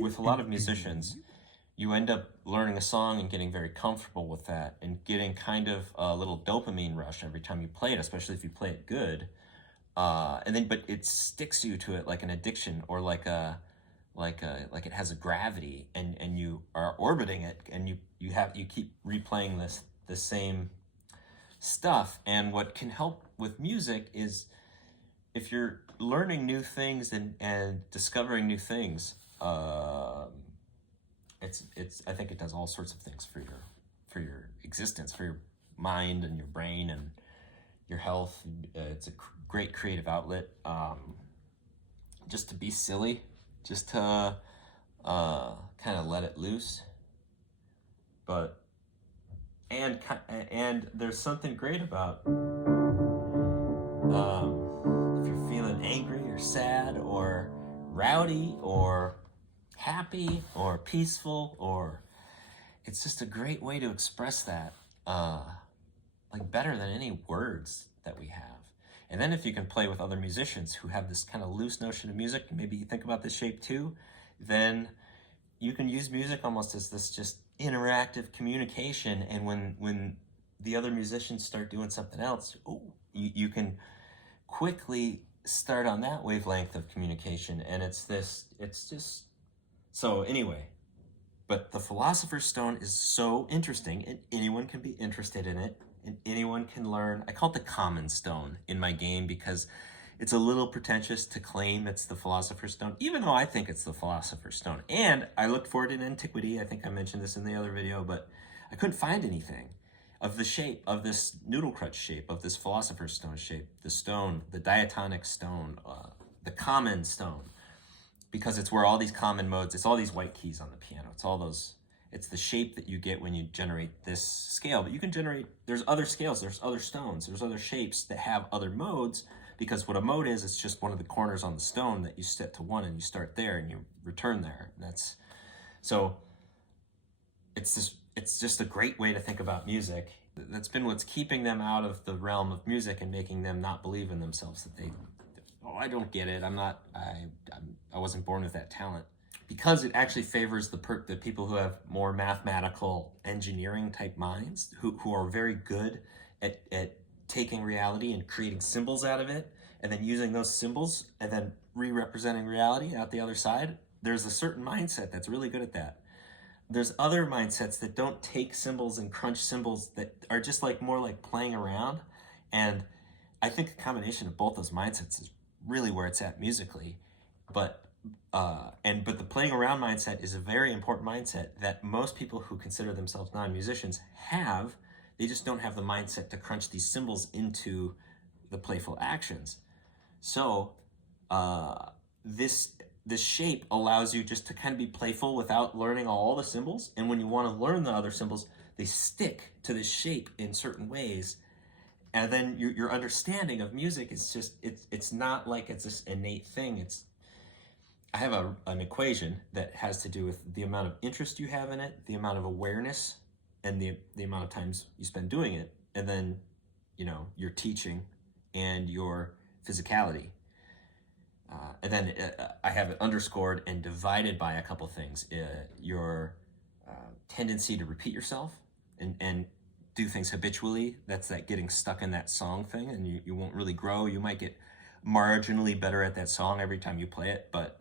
With a lot of musicians, you end up learning a song and getting very comfortable with that and getting kind of a little dopamine rush every time you play it, especially if you play it good. But it sticks you to it like an addiction, or like it has a gravity, and you are orbiting it, and you keep replaying the same stuff. And what can help with music is, if you're learning new things and discovering new things, I think it does all sorts of things for your existence, for your mind and your brain and your health. It's a great creative outlet, just to be silly, just to kind of let it loose. And there's something great about if you're feeling angry or sad or rowdy or happy or peaceful, or it's just a great way to express that, like better than any words that we have. And then if you can play with other musicians who have this kind of loose notion of music, maybe you think about this shape too, then you can use music almost as this just interactive communication. And when the other musicians start doing something else, you can quickly start on that wavelength of communication. And it's just, so anyway, but the Philosopher's Stone is so interesting, and anyone can be interested in it, and anyone can learn. I call it the common stone in my game because it's a little pretentious to claim it's the Philosopher's Stone, even though I think it's the Philosopher's Stone. And I looked for it in antiquity. I think I mentioned this in the other video, but I couldn't find anything of the shape of this noodle crutch shape, of this Philosopher's Stone shape, the stone, the diatonic stone, the common stone, because it's where all these common modes, it's all these white keys on the piano. It's the shape that you get when you generate this scale. But you can generate, there's other scales, there's other stones, there's other shapes that have other modes, because what a mode is, it's just one of the corners on the stone that you set to 1 and you start there and you return there. It's just a great way to think about music. That's been what's keeping them out of the realm of music and making them not believe in themselves, that I don't get it. I wasn't born with that talent. Because it actually favors the people who have more mathematical engineering type minds, who are very good at taking reality and creating symbols out of it, and then using those symbols and then re-representing reality out the other side. There's a certain mindset that's really good at that. There's other mindsets that don't take symbols and crunch symbols, that are just more like playing around. And I think the combination of both those mindsets is really where it's at musically. But the playing around mindset is a very important mindset that most people who consider themselves non-musicians have. They just don't have the mindset to crunch these symbols into the playful actions. So this shape allows you just to kind of be playful without learning all the symbols. And when you want to learn the other symbols, they stick to this shape in certain ways. And then your understanding of music is just, it's not like it's this innate thing. I have an equation that has to do with the amount of interest you have in it, the amount of awareness, and the amount of times you spend doing it, and then your teaching and your physicality. And then I have it underscored and divided by a couple things. Your tendency to repeat yourself and do things habitually. That's that getting stuck in that song thing, and you won't really grow. You might get marginally better at that song every time you play it, but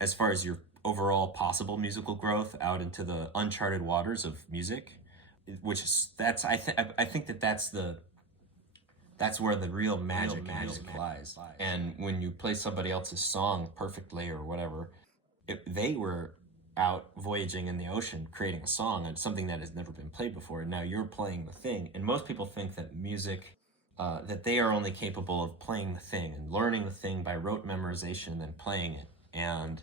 as far as your overall possible musical growth out into the uncharted waters of music, I think that's where the real magic lies. And when you play somebody else's song perfectly or whatever, they were out voyaging in the ocean creating a song and something that has never been played before, and now you're playing the thing. And most people think that music, that they are only capable of playing the thing and learning the thing by rote memorization and then playing it. And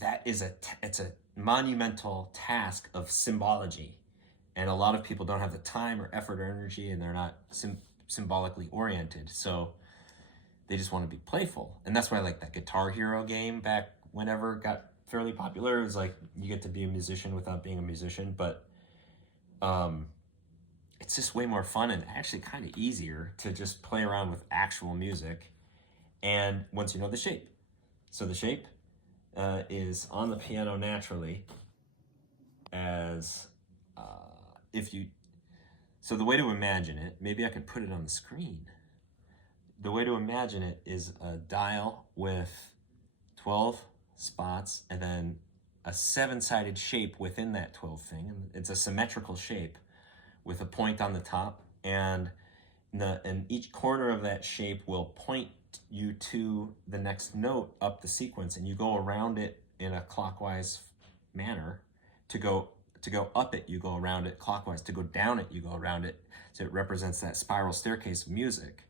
that is it's a monumental task of symbology, and a lot of people don't have the time or effort or energy, and they're not symbolically oriented, so they just want to be playful. And that's why I like that Guitar Hero game back whenever it got fairly popular. It was like you get to be a musician without being a musician, but it's just way more fun and actually kind of easier to just play around with actual music, and once you know the shape. So the shape is on the piano naturally as if you, so the way to imagine it, maybe I can put it on the screen. The way to imagine it is a dial with 12 spots and then a 7-sided shape within that 12 thing. And it's a symmetrical shape with a point on the top, and each corner of that shape will point you to the next note up the sequence, and you go around it in a clockwise manner. To go up it, you go around it clockwise. To go down it, you go around it. So it represents that spiral staircase of music,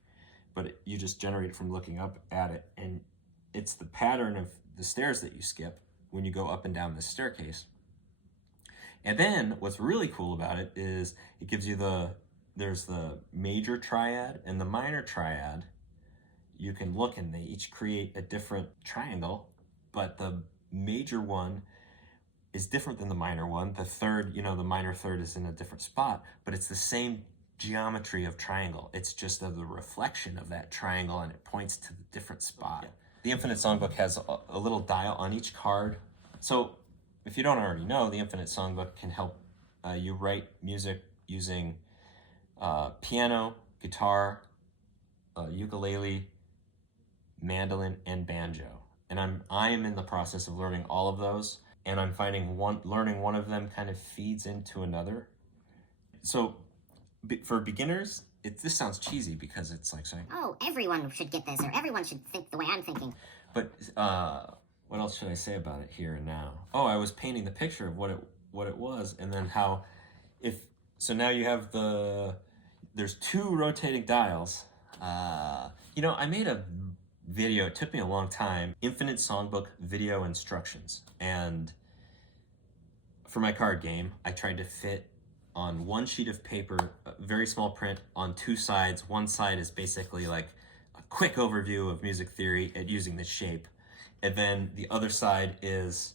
but you just generate it from looking up at it, and it's the pattern of the stairs that you skip when you go up and down this staircase. And then what's really cool about it is it gives you there's the major triad and the minor triad. You can look and they each create a different triangle, but the major one is different than the minor one. The third, the minor third is in a different spot, but it's the same geometry of triangle. It's just the reflection of that triangle, and it points to the different spot. Yeah. The Infinite Songbook has a little dial on each card. So if you don't already know, the Infinite Songbook can help you write music using piano, guitar, ukulele, mandolin, and banjo. And I am in the process of learning all of those, and I'm finding learning one of them kind of feeds into another. So for beginners, this sounds cheesy because it's like saying, oh, everyone should get this, or everyone should think the way I'm thinking. But what else should I say about it here and now? Oh, I was painting the picture of what it was, and then how so now you have there's 2 rotating dials. I made a video, it took me a long time, Infinite Songbook video instructions. And for my card game, I tried to fit on one sheet of paper, very small print, on 2 sides. One side is basically like a quick overview of music theory at using this shape. And then the other side is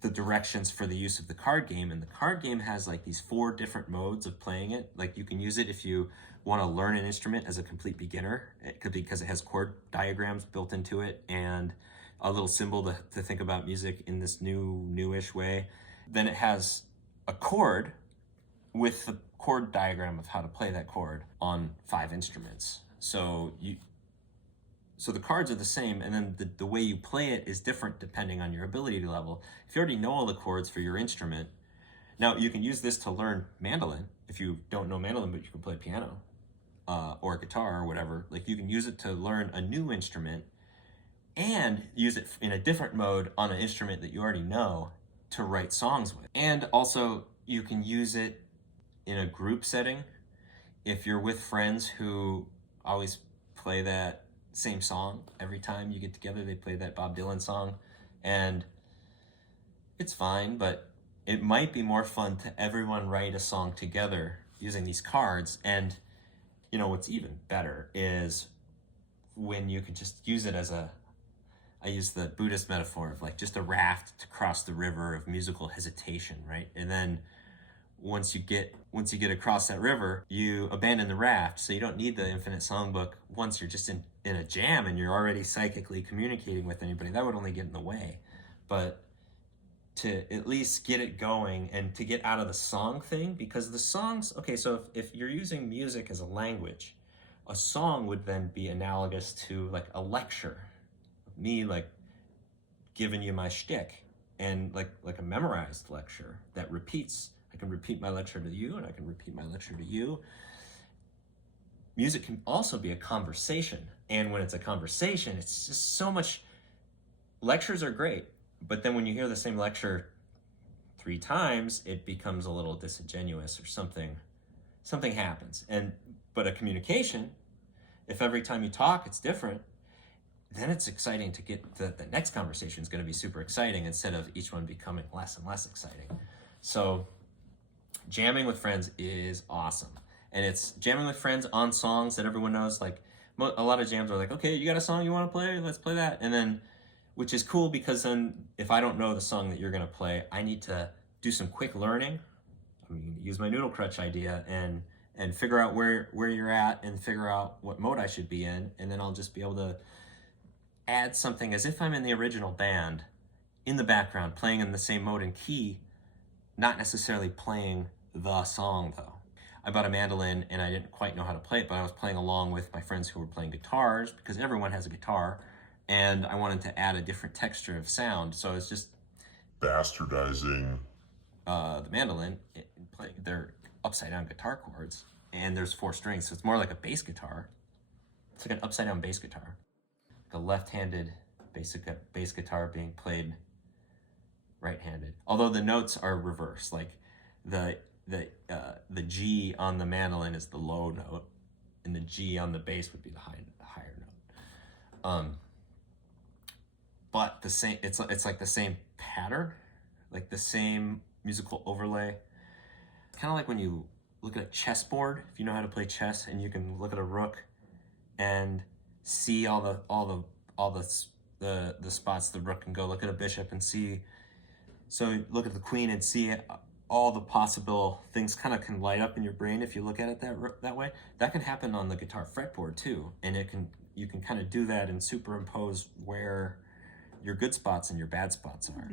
the directions for the use of the card game. And the card game has like these 4 different modes of playing it. Like you can use it if you want to learn an instrument as a complete beginner. It could be because it has chord diagrams built into it and a little symbol to think about music in this newish way. Then it has a chord with the chord diagram of how to play that chord on 5 instruments. So the cards are the same, and then the way you play it is different depending on your ability level. If you already know all the chords for your instrument, now you can use this to learn mandolin. If you don't know mandolin, but you can play piano or guitar or whatever, like you can use it to learn a new instrument and use it in a different mode on an instrument that you already know to write songs with. And also you can use it in a group setting. If you're with friends who always play that same song every time you get together, they play that Bob Dylan song, and it's fine, but it might be more fun to everyone write a song together using these cards. And what's even better is when you could just use it as I use the Buddhist metaphor of like just a raft to cross the river of musical hesitation, right? And then once you get across that river, you abandon the raft, so you don't need the Infinite Songbook once you're just in a jam and you're already psychically communicating with anybody. That would only get in the way. But to at least get it going and to get out of the song thing, because the songs, okay, so if you're using music as a language, a song would then be analogous to like a lecture, me like giving you my shtick, and like a memorized lecture that repeats. I can repeat my lecture to you, and I can repeat my lecture to you. Music can also be a conversation, and when it's a conversation, it's just so much. Lectures are great, but then when you hear the same lecture 3 times, it becomes a little disingenuous, or something happens. But a communication, if every time you talk it's different, then it's exciting to get the next conversation is going to be super exciting instead of each one becoming less and less exciting. So jamming with friends is awesome. And it's jamming with friends on songs that everyone knows. Like a lot of jams are like, okay, you got a song you want to play? Let's play that. And then, which is cool because then if I don't know the song that you're going to play, I need to do some quick learning. I'm going to use my noodle crutch idea and figure out where you're at and figure out what mode I should be in. And then I'll just be able to add something as if I'm in the original band in the background, playing in the same mode and key, not necessarily playing the song though. I bought a mandolin and I didn't quite know how to play it, but I was playing along with my friends who were playing guitars, because everyone has a guitar, and I wanted to add a different texture of sound. So it's just bastardizing the mandolin, playing their upside down guitar chords, and there's 4 strings, so it's more like a bass guitar. It's like an upside down bass guitar, like a left-handed bass guitar being played right-handed. Although the notes are reversed, like the G on the mandolin is the low note, and the G on the bass would be the higher note. But the same, it's like the same pattern, like the same musical overlay. Kind of like when you look at a chessboard, if you know how to play chess, and you can look at a rook and see all the spots the rook can go. Look at a bishop and see. So look at the queen and see all the possible things kind of can light up in your brain if you look at it that way. That can happen on the guitar fretboard too, and you can kind of do that and superimpose where your good spots and your bad spots are.